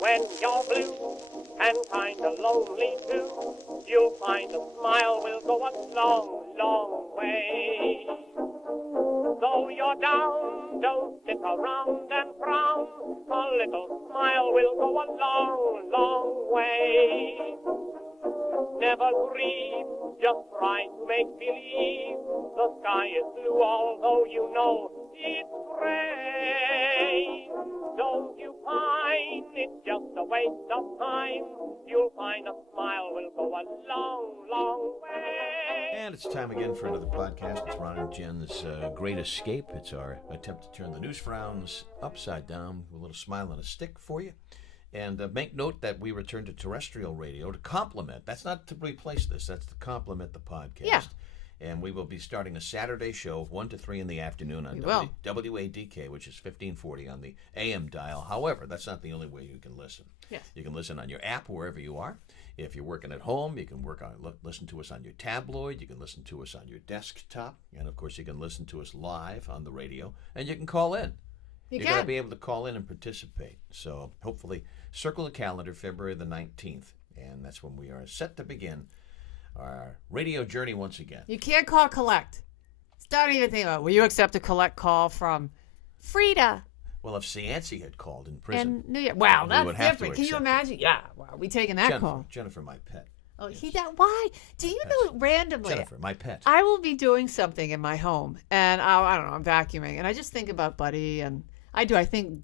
When you're blue and kinda lonely too, you'll find a smile will go a long, long way. Though you're down, don't sit around and frown. A little smile will go a long, long way. Never grieve, just try to make believe the sky is blue, although you know it's gray. Don't you find it's just a waste of time? You'll find a smile will go a long, long way. And it's time again for another podcast. It's Ron and Jen's Great Escape. It's our attempt to turn the news frowns upside down with a little smile on a stick for you. And make note that we return to terrestrial radio to complement. That's not to replace this. That's to complement the podcast. Yeah. And we will be starting a Saturday show 1 to 3 in the afternoon on WADK, which is 1540 on the AM dial. However, that's not the only way you can listen. Yes. You can listen on your app wherever you are. If you're working at home, you can listen to us on your tabloid. You can listen to us on your desktop. And, of course, you can listen to us live on the radio. And you can call in. You're going to be able to call in and participate. So hopefully circle the calendar, February the 19th. And that's when we are set to begin our radio journey once again. You can't call collect. Don't even think about it. Will you accept a collect call from Frida? Well, if Cianci had called in prison, New York. Wow, that's different. Can you accept imagine? it. Yeah, wow, we taking that call. Jennifer, my pet. Oh, why? Do you know randomly? Jennifer, my pet. I will be doing something in my home, and I don't know, I'm vacuuming, and I just think about Buddy, and I think,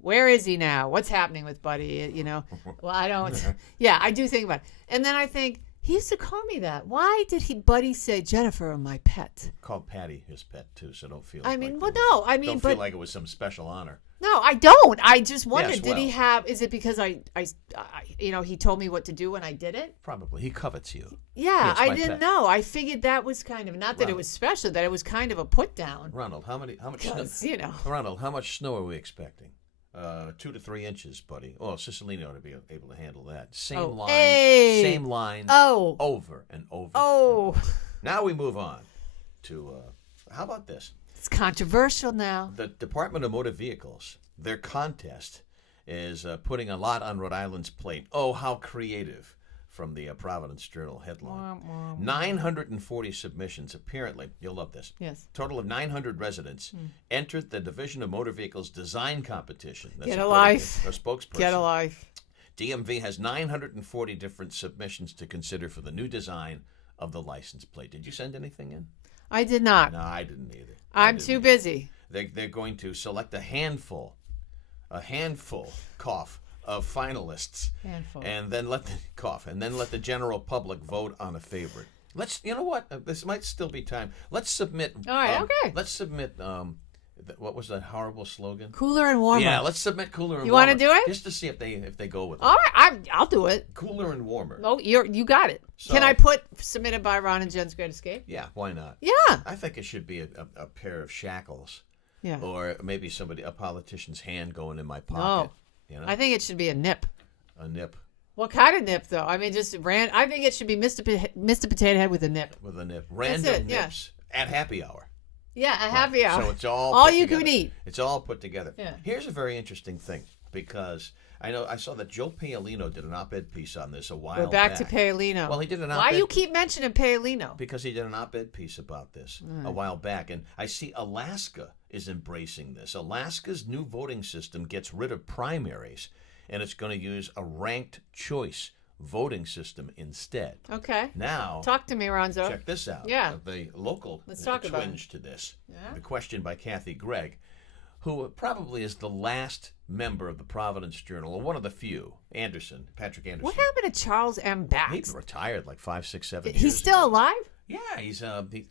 where is he now? What's happening with Buddy? Well, I don't. Yeah, I do think about it. And then I think, he used to call me that. Why did Buddy say, Jennifer, my pet? Called Patty his pet, too, so don't feel don't feel like it was some special honor. No, I don't. I just wondered, Yes, did he have, is it because he told me what to do when I did it? Probably. He covets you. Yeah, Yes, I my didn't pet. know. I figured that was kind of, not that it was special, that it was kind of a put down. Ronald, how much snow? Ronald, how much snow are we expecting? 2 to 3 inches, buddy. Oh, Cicilline ought to be able to handle that. Same line. Oh. Over and over. Oh. Now we move on to, how about this? It's controversial now. The Department of Motor Vehicles, their contest is putting a lot on Rhode Island's plate. Oh, how creative, from the Providence Journal headline. 940 submissions, apparently. You'll love this. Yes. Total of 900 residents entered the Division of Motor Vehicles design competition. That's Get a life. A spokesperson. Get a life. DMV has 940 different submissions to consider for the new design of the license plate. Did you send anything in? I did not. No, I didn't either. I'm too busy. They're going to select a handful, of finalists, and then let the general public vote on a favorite. You know what? This might still be time. Let's submit. All right, okay. Let's submit. What was that horrible slogan? Cooler and warmer. Yeah, let's submit cooler and warmer. You want to do it? Just to see if they go with it. All right, I'll do it. Cooler and warmer. Oh, you got it. So, can I submitted by Ron and Jen's Great Escape? Yeah, why not? Yeah. I think it should be a pair of shackles. Yeah. Or maybe a politician's hand going in my pocket. No. I think it should be a nip. A nip. What kind of nip, though? I mean, I think it should be Mr. Potato Head with a nip. With a nip. Random nips at happy hour. Yeah, a happy hour. So it's all you together. can eat. It's all put together. Yeah. Here's a very interesting thing, because I saw that Joe Paolino did an op-ed piece on this a while back. We're back to Paolino. Well, he did an op-ed. Why do you keep mentioning Paolino? Because he did an op-ed piece about this a while back, and I see Alaska is embracing this. Alaska's new voting system gets rid of primaries, and it's going to use a ranked choice voting system instead. Okay. Now, talk to me, Ronzo. Check this out. Yeah. The local twinge to this. Yeah. The question by Kathy Gregg, who probably is the last member of the Providence Journal, or one of the few. Patrick Anderson. What happened to Charles M. Bax? He retired like 5, 6, 7 years He's still ago. alive? Yeah, he's. In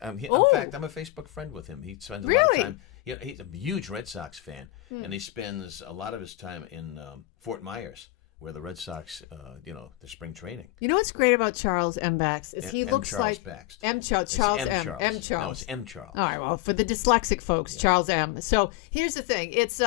fact, I'm a Facebook friend with him. He spends a lot of time. He's a huge Red Sox fan, and he spends a lot of his time in Fort Myers, where the Red Sox, their spring training. You know what's great about Charles M. Bax is he looks Charles like Bax. Charles M. No, it's M. Charles. All right, well, for the dyslexic folks, Charles M. So here's the thing: it's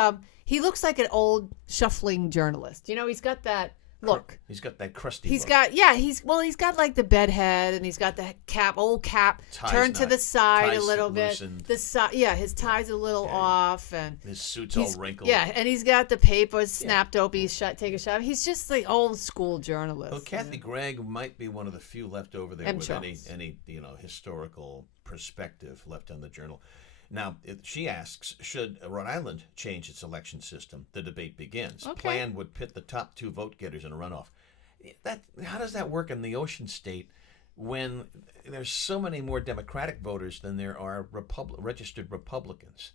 he looks like an old shuffling journalist. He's got that look. He's got that crusty He's look. got he's got like the bed head, and he's got the old cap Ties turned to not- the side a ties little bit. loosened. The side, his tie's a little off, and His suit's all wrinkled. yeah, and he's got the papers snapped open. He's take a shot. He's just like old school journalist. Well, Kathy Gregg might be one of the few left over there with any historical perspective left on the Journal. Now, she asks, should Rhode Island change its election system? The debate begins. Okay. Plan would pit the top 2 vote getters in a runoff. How does that work in the Ocean State when there's so many more Democratic voters than there are registered Republicans?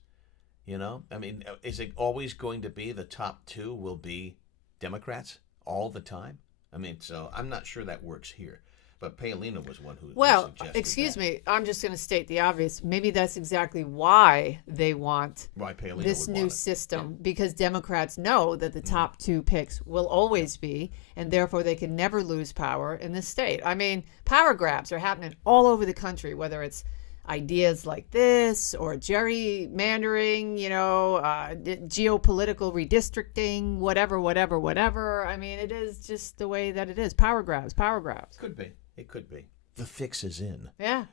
I mean, is it always going to be the top 2 will be Democrats all the time? I mean, so I'm not sure that works here. But Paolino was one who suggested excuse that. me, I'm just going to state the obvious. Maybe that's exactly why they want Paolino this would new want it. system, because Democrats know that the top 2 picks will always be, and therefore they can never lose power in this state. I mean, power grabs are happening all over the country, whether it's ideas like this or gerrymandering, geopolitical redistricting, whatever. I mean, it is just the way that it is. Power grabs. Could be. It could be. The fix is in. Yeah.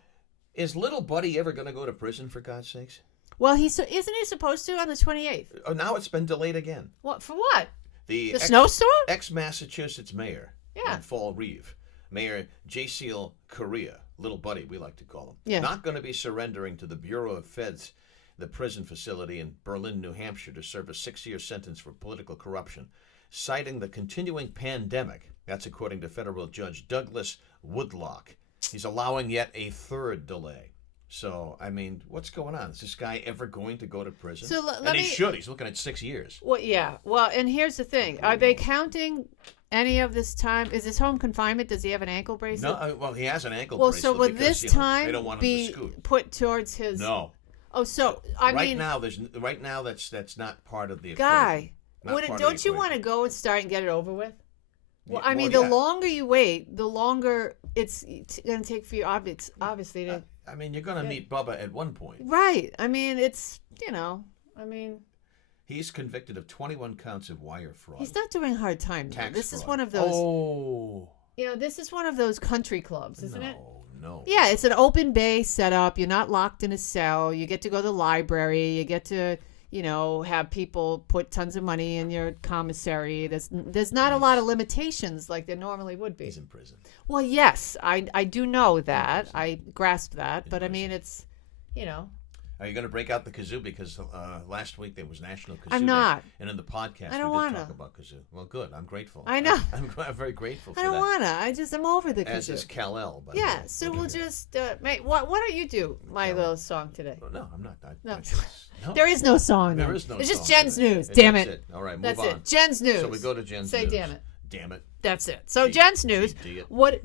Is little Buddy ever going to go to prison, for God's sakes? Well, isn't he supposed to on the 28th? Oh, now it's been delayed again. What, for what? The snowstorm? Ex-Massachusetts mayor Yeah. in Fall Rive, Mayor J.C.L. Correa, Little Buddy, we like to call him, Yeah. not going to be surrendering to the Bureau of Feds, the prison facility in Berlin, New Hampshire, to serve a 6-year sentence for political corruption, citing the continuing pandemic. That's according to federal judge Douglas Woodlock. He's allowing yet a 3rd delay. So, I mean, what's going on? Is this guy ever going to go to prison? So he should. He's looking at 6 years. Well, yeah. Well, and here's the thing. Are they counting any of this time? Is this home confinement? Does he have an ankle bracelet? No, well, he has an ankle Well, bracelet. so will because, this time they don't want him be to scoot. put towards his... No. Oh, so, I mean... Right now, that's not part of the Guy, equation. don't you want to go and start and get it over with? Well, Yeah, I mean, well, the yeah. longer you wait, the longer it's going to take for you, obviously, to... I mean, you're going to meet Bubba at one point. Right. I mean, it's, He's convicted of 21 counts of wire fraud. he's not doing hard time. Tax This is fraud. one of those, Oh. this is one of those country clubs, isn't it? No. Yeah, it's an open bay setup. You're not locked in a cell. You get to go to the library. You get to, have people put tons of money in your commissary. There's not a lot of limitations like there normally would be. He's in prison. Well, yes, I do know that. I grasp that. But I mean, it's, Are you going to break out the kazoo? Because last week there was National Kazoo I'm Day, not. and in the podcast I don't we did wanna. talk about kazoo. Well, good. I'm grateful. I know. I'm very grateful for I don't that. want to. I'm over the As kazoo. is Kal-El. by the Yeah, way. so Okay. we'll just, why don't you do my little song today? No, I'm not. No. No. There is no song. There then. is no It's just song Jen's today. news. Damn That's it. All right, move That's on. it. Jen's news. So we go to Jen's Say news. damn it. Damn it. That's it. So Gee- Jen's news. gee, it. What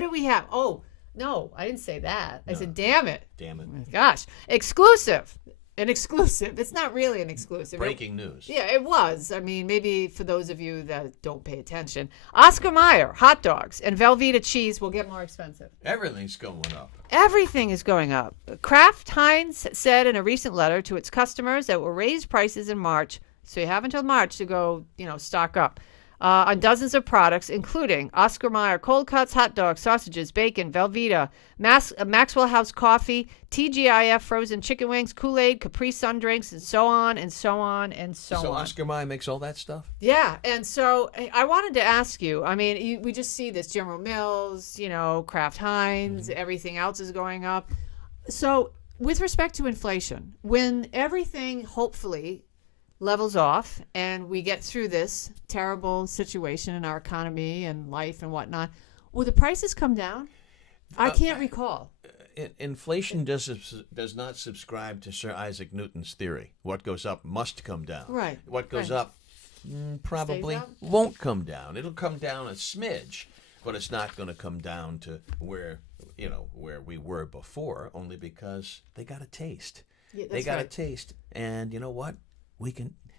do we have? Oh, no, I didn't say that. I said damn it. Damn it. Gosh. Exclusive. An exclusive. It's not really an exclusive. Breaking news. Yeah, it was. I mean, maybe for those of you that don't pay attention. Oscar Mayer hot dogs and Velveeta cheese will get more expensive. Everything's going up. Everything is going up. Kraft Heinz said in a recent letter to its customers that it will raise prices in March, so you have until March to go, stock up on dozens of products, including Oscar Mayer cold cuts, hot dogs, sausages, bacon, Velveeta, Maxwell House coffee, TGIF frozen chicken wings, Kool-Aid, Capri Sun drinks, and so on and so on and so on. So Oscar Mayer makes all that stuff? Yeah, and so I wanted to ask you, I mean, we just see this General Mills, Kraft Heinz, everything else is going up. So with respect to inflation, when everything hopefully levels off and we get through this terrible situation in our economy and life and whatnot, will the prices come down? I can't recall. Inflation does not subscribe to Sir Isaac Newton's theory. What goes up must come down. Right. What goes Right. up probably Stays up? won't come down. It'll come down a smidge, but it's not going to come down to where we were before, only because they got a taste. Yeah, They that's got a right. taste, and you know what?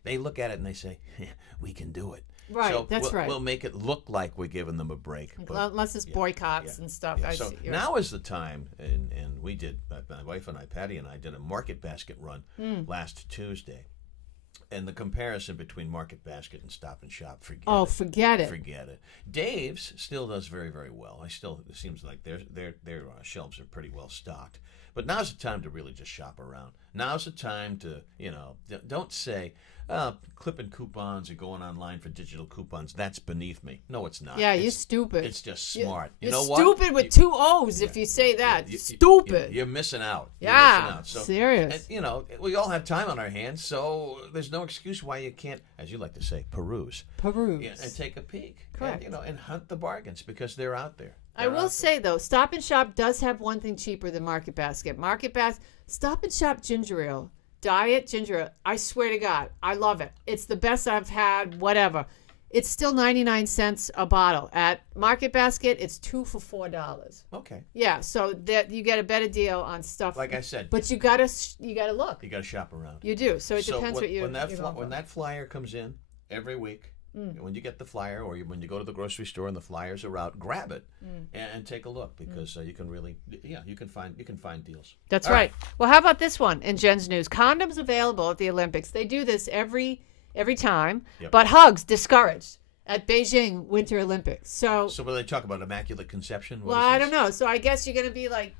They look at it and they say, we can do it. Right, So that's right. We'll make it look like we're giving them a break. But Unless it's boycotts and stuff. yeah, I so see. You're now is the time, and we did, my wife and I, Patty and I, did a market basket run last Tuesday. And the comparison between Market Basket and Stop and Shop, forget Oh, it. forget it. Forget it. Dave's still does very, very well. It seems like their shelves are pretty well stocked. But now's the time to really just shop around. Now's the time to, don't say, clipping coupons or going online for digital coupons. That's beneath me. No, it's not. Yeah, you're stupid. It's just smart. You're know what? stupid with two O's if you say that. Stupid. You're missing out. Yeah, missing out. So, serious. And, we all have time on our hands, so there's no excuse why you can't, as you like to say, peruse. Peruse. Yeah, and take a peek. Correct. And hunt the bargains because they're out there. I will say, though, Stop and Shop does have one thing cheaper than Market Basket. Stop and Shop ginger ale, diet ginger ale. I swear to God, I love it. It's the best I've had, whatever. It's still 99 cents a bottle. At Market Basket, it's 2 for $4. Okay. Yeah, so that you get a better deal on stuff. Like I said. But you gotta look. You gotta shop around. You do. So it depends what when that flyer comes in every week, when you get the flyer or when you go to the grocery store and the flyers are out, grab it and take a look because you can really, you can find deals. That's right. Well, how about this one in Jen's news? Condoms available at the Olympics. They do this every time, but hugs discouraged at Beijing Winter Olympics. So when they talk about immaculate conception, I don't know. So I guess you're going to be like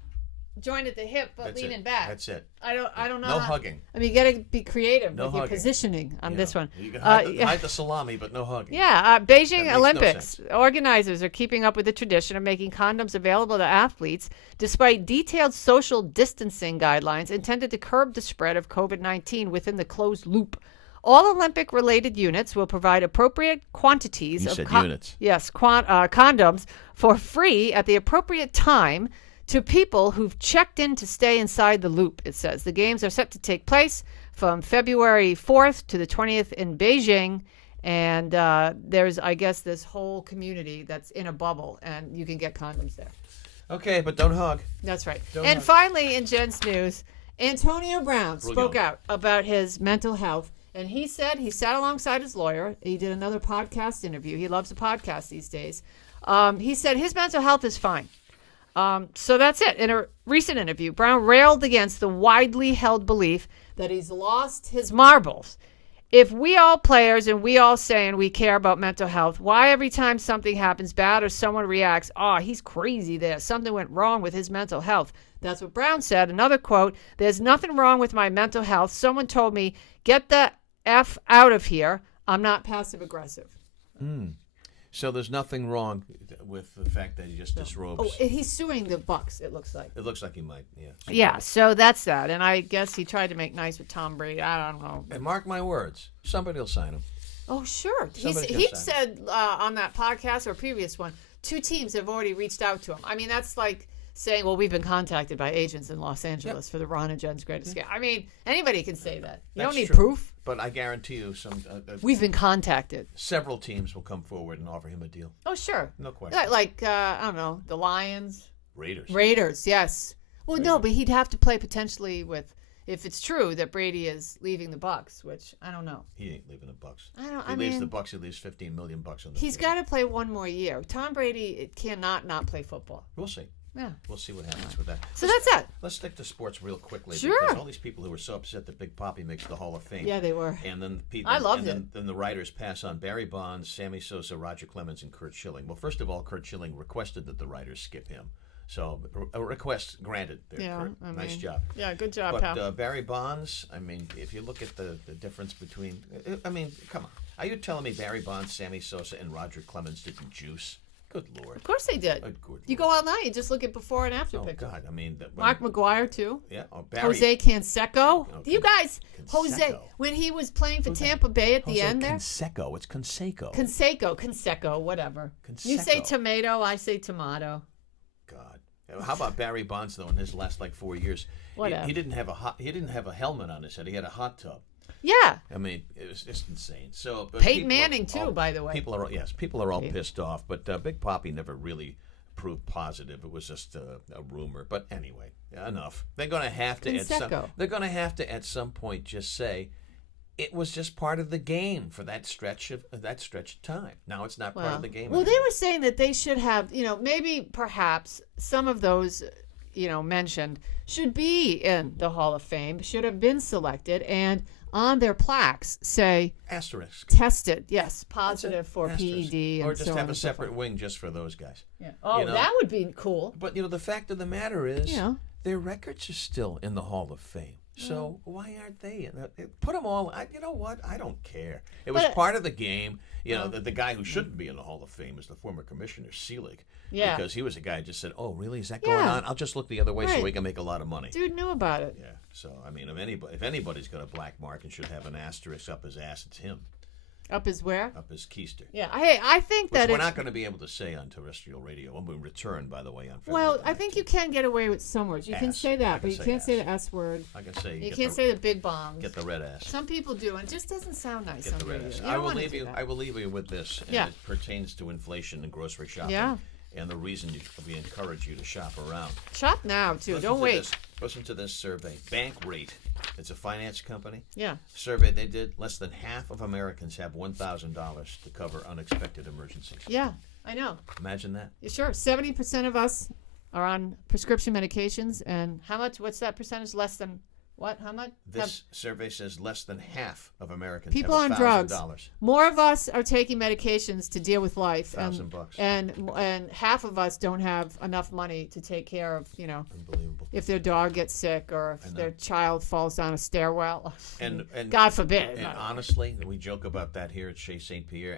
joined at the hip but leaning back. That's it. I don't know. No hugging. I mean, you got to be creative with your positioning on this one. You can hide the salami, but no hugging. Yeah, Beijing Olympics organizers are keeping up with the tradition of making condoms available to athletes despite detailed social distancing guidelines intended to curb the spread of COVID-19 within the closed loop. All Olympic-related units will provide appropriate quantities of units. Yes, condoms for free at the appropriate time to people who've checked in to stay inside the loop, it says. The games are set to take place from February 4th to the 20th in Beijing. And there's, I guess, this whole community that's in a bubble, and you can get condoms there. Okay, but don't hug. That's right. Don't and hug. Finally, in Jen's news, Antonio Brown spoke out about his mental health. And he said he sat alongside his lawyer. He did another podcast interview. He loves a podcast these days. He said his mental health is fine. So that's it. In a recent interview, Brown railed against the widely held belief that he's lost his marbles. If we all players and we all saying we care about mental health, why every time something happens bad or someone reacts, he's crazy there, something went wrong with his mental health. That's what Brown said. Another quote, there's nothing wrong with my mental health. Someone told me, get the F out of here. I'm not passive aggressive. So there's nothing wrong with the fact that he just disrobes. Oh, he's suing the Bucks, it looks like. It looks like he might, yeah. Yeah, so that's that. And I guess he tried to make nice with Tom Brady. I don't know. And mark my words, somebody will sign him. Oh, sure. Somebody He said on that podcast or previous one, 2 teams have already reached out to him. I mean, that's like saying, well, we've been contacted by agents in Los Angeles for the Ron and Jen's Greatest Game. I mean, anybody can say that. You don't need proof. But I guarantee you we've been contacted. Several teams will come forward and offer him a deal. Oh, sure. No question. Like, I don't know, the Lions. Raiders, yes. Well, no, but he'd have to play potentially with, if it's true that Brady is leaving the Bucks, which I don't know. He ain't leaving the Bucks. He leaves the Bucks, he leaves $15 million on the He's got to play one more year. Tom Brady cannot not play football. We'll see. Yeah. We'll see what happens with that. So that's it. Let's stick to sports real quickly. Sure. Because all these people who were so upset that Big Papi makes the Hall of Fame. Yeah, they were. And then then the writers pass on Barry Bonds, Sammy Sosa, Roger Clemens, and Curt Schilling. Well, first of all, Curt Schilling requested that the writers skip him. So a request granted there, Curt. Nice job. Yeah, good job, but, pal. Barry Bonds, I mean, if you look at the difference between, I mean, come on. Are you telling me Barry Bonds, Sammy Sosa, and Roger Clemens didn't juice? Good Lord. Of course they did. You go online and just look at before and after pictures. Oh, God. I mean... Mark McGuire, too. Yeah. Jose Canseco. You guys, Canseco. Jose, when he was playing for Tampa Bay at the end there. Canseco. It's Canseco. Canseco, whatever. Canseco. You say tomato, I say tomato. God. How about Barry Bonds, though, in his last, 4 years? Whatever. He didn't have a helmet on his head. He had a hot tub. Yeah. I mean, it was just insane. So Peyton Manning too, by the way. People are all pissed off, but Big Papi never really proved positive. It was just a rumor. But anyway, enough. They're going to have to at some point just say it was just part of the game for that stretch of time. Now it's not part of the game. Well, they were saying that they should have, maybe perhaps some of those mentioned should be in the Hall of Fame, should have been selected, and on their plaques say Asterisk. tested, yes, positive for Asterisk. PED, and Or just so on have a and so separate forth. wing just for those guys. Yeah. Oh, You know? that would be cool. But, the fact of the matter is, Yeah. their records are still in the Hall of Fame. So why aren't they? Put them all. You know what? I don't care. It was But- part of the game. The guy who shouldn't be in the Hall of Fame is the former commissioner, Selig. Yeah. Because he was a guy who just said, "Oh, really? Is that going Yeah. on? I'll just look the other way so Right. we can make a lot of money." Dude knew about it. Yeah. So if anybody's got a black mark and should have an asterisk up his ass, it's him. Up his where? Up his keister. Yeah. Hey, I think Which that we're it's... not going to be able to say on terrestrial radio when we return, by the way, on Well, February I think 19th. you can get away with some words. You can Ass. say I that, can but you say can't say ass. the S word. I can say You can't say the big bombs. get the red ass. Some people do, and it just doesn't sound nice Get on the red radio. ass. You I don't will wanna leave do you. that. I will leave you with this, and Yeah. it pertains to inflation and grocery shopping. Yeah. And the reason we encourage you to shop around. Shop now, too. Don't wait. Listen to this survey. Bankrate. It's a finance company. Yeah. Survey they did. Less than half of Americans have $1,000 to cover unexpected emergencies. Yeah, I know. Imagine that. Yeah, sure. 70% of us are on prescription medications, and how much? What's that percentage? Less than what? How much? This survey says less than half of Americans People have on drugs. $1,000. More of us are taking medications to deal with life, $1,000. and half of us don't have enough money to take care of, Unbelievable. if their dog gets sick or if their child falls down a stairwell. And God forbid. And honestly, we joke about that here at Chez St. Pierre.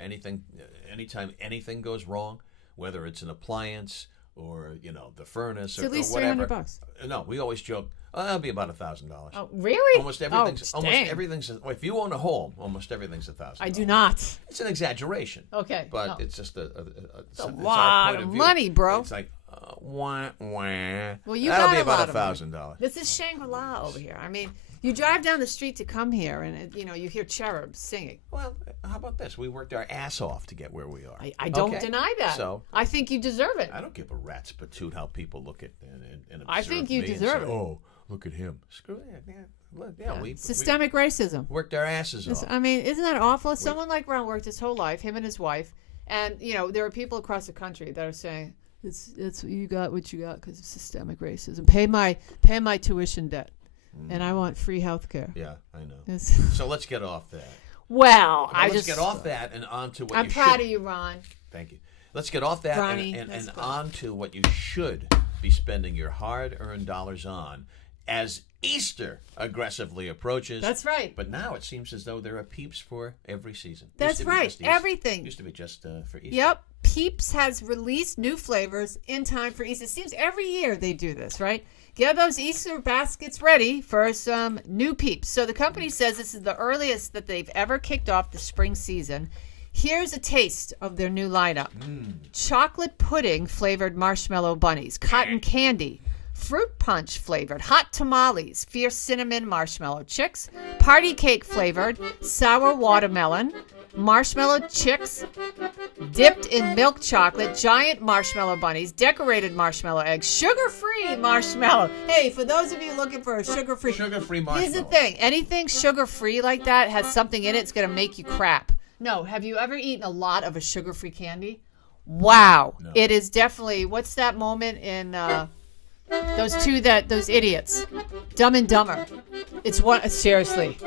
Anytime anything goes wrong, whether it's an appliance or the furnace It's at least or whatever. $300. No, we always joke. It'll be about $1,000. Oh, really? Almost everything's. Oh, almost dang. everything's. Well, if you own a home, almost everything's $1,000. I do not. It's an exaggeration. Okay. But no. it's just It's a our lot point of view. money, bro. It's like wah wah. Well, you That'll got be a about lot of money. $1,000. This is Shangri-La over here. I mean, you drive down the street to come here, and you hear cherubs singing. Well, how about this? We worked our ass off to get where we are. I don't Okay? deny that. So I think you deserve it. I don't give a rat's patoot how people look at and I observe think you me and deserve say, it. Oh, look at him. Screw it. Yeah, look, we Systemic racism. worked our asses off. I mean, isn't that awful? Someone like Ron worked his whole life, him and his wife, and there are people across the country that are saying it's you got what you got because of systemic racism. Pay my tuition debt, and I want free health care. Yeah, I know. It's, So let's get off that. well, Now, I let's just get off that and on to what I'm you proud should. of you, Ron. Thank you. Let's get off that Ronnie, and that's good. on to what you should be spending your hard-earned dollars on as Easter aggressively approaches. That's right. But now it seems as though there are peeps for every season. That's Used to be right. just Easter. Everything. Used to be just for Easter. Yep. Peeps has released new flavors in time for Easter. It seems every year they do this, right? Get those Easter baskets ready for some new Peeps. So the company says this is the earliest that they've ever kicked off the spring season. Here's a taste of their new lineup. Chocolate pudding flavored marshmallow bunnies, cotton candy, fruit punch flavored hot tamales, fierce cinnamon marshmallow chicks, party cake flavored sour watermelon, marshmallow chicks dipped in milk chocolate, giant marshmallow bunnies, decorated marshmallow eggs, sugar-free marshmallow. Hey, for those of you looking for a sugar-free marshmallow. Here's the thing. Anything sugar-free like that has something in it. It's going to make you crap. No, have you ever eaten a lot of a sugar-free candy? Wow. No. It is definitely, what's that moment in those idiots? Dumb and Dumber. It's one, seriously.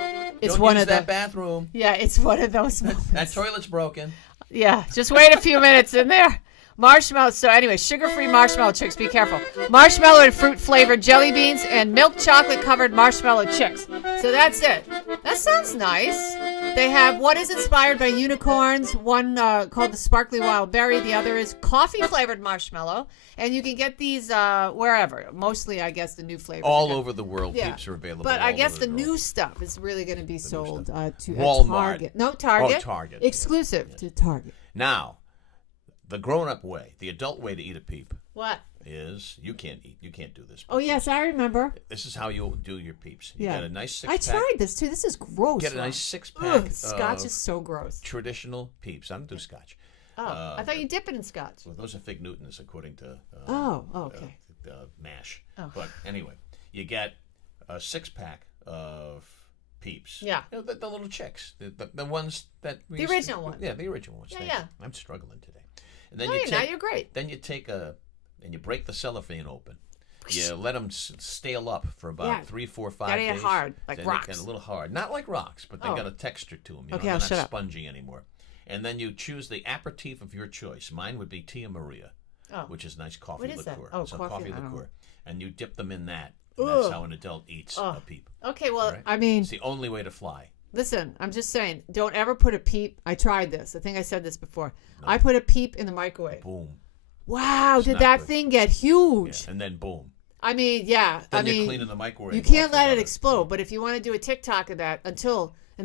It's Don't one use of that the, bathroom. yeah, it's one of those moments. That toilet's broken. Yeah, just wait a few minutes in there. Marshmallow. So anyway, sugar-free marshmallow chicks. Be careful. Marshmallow and fruit-flavored jelly beans and milk chocolate-covered marshmallow chicks. So that's it. That sounds nice. They have what is inspired by unicorns. One called the Sparkly Wild Berry. The other is coffee-flavored marshmallow. And you can get these wherever. Mostly, I guess, the new flavors. All over the world, Yeah. Peeps are available. But I all guess over the world. new stuff is really going to be sold to Walmart. Target. No, Target. Oh, Target. Exclusive to Target. Now, the grown-up way, the adult way to eat a Peep What? is you can't do this. Oh, yes, I remember. This is how you'll do your Peeps. You Yeah. get a nice I six-pack. tried this, too. This is gross. Get a Ron. nice six-pack Ugh, Scotch of is so gross. traditional Peeps. I don't do Scotch. Oh, I thought you dip it in Scotch. Well, those are Fig Newtons, according to Okay. MASH. Oh. But anyway, you get a six-pack of Peeps. Yeah. You know, the little chicks. The ones that... The original ones. Yeah, the original ones. Yeah, Thank yeah. you. I'm struggling today. And then No, you you're not. You're great. Then you take and you break the cellophane open. you let them stale up for about Yeah. 3, 4, 5 Gotta days. get hard, like and rocks. They get a little hard. Not like rocks, but they Oh. got a texture to them. Okay, they're I'll not shut up. spongy anymore. And then you choose the aperitif of your choice. Mine would be Tia Maria, which is nice coffee What is that? liqueur. Oh, it's a coffee, coffee I don't know. liqueur. And you dip them in that. And that's how an adult eats a peep. Okay, well, Right? I mean, It's the only way to fly. listen, I'm just saying, don't ever put a peep. I tried this. I think I said this before. I put a peep in the microwave. Boom. Wow, did not that good. thing get huge? Yeah. And then boom. I mean, yeah. Then I mean, you're cleaning the microwave. you can't off let about it explode. But if you want to do a TikTok of that and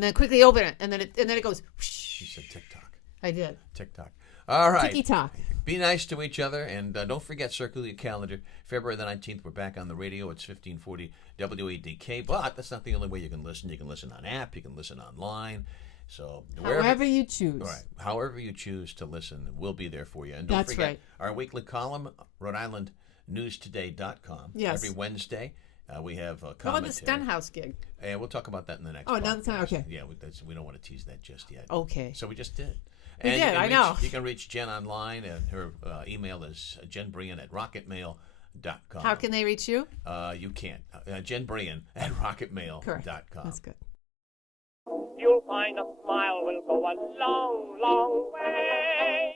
then quickly open it, and then it goes. She said TikTok. I did. TikTok. All right. Tiki-talk. Be nice to each other, and don't forget, circle your calendar. February the 19th, we're back on the radio. It's 1540 WADK, but that's not the only way you can listen. You can listen on app. You can listen online. So However you choose. All right. However you choose to listen, we'll be there for you. And don't That's forget right. our weekly column, Rhode Island NewsToday.com. Yes. Every Wednesday, we have a commentary. How about the Stenhouse gig? And we'll talk about that in the next. Oh, another podcast. time? Okay. Yeah, we don't want to tease that just yet. Okay. So we just did. We And did, you can I reach, know. You can reach Jen online, and her email is jenbrian@rocketmail.com. How can they reach you? You can't. jenbrian@rocketmail.com. Correct. That's good. You'll find a smile will go a long, long way.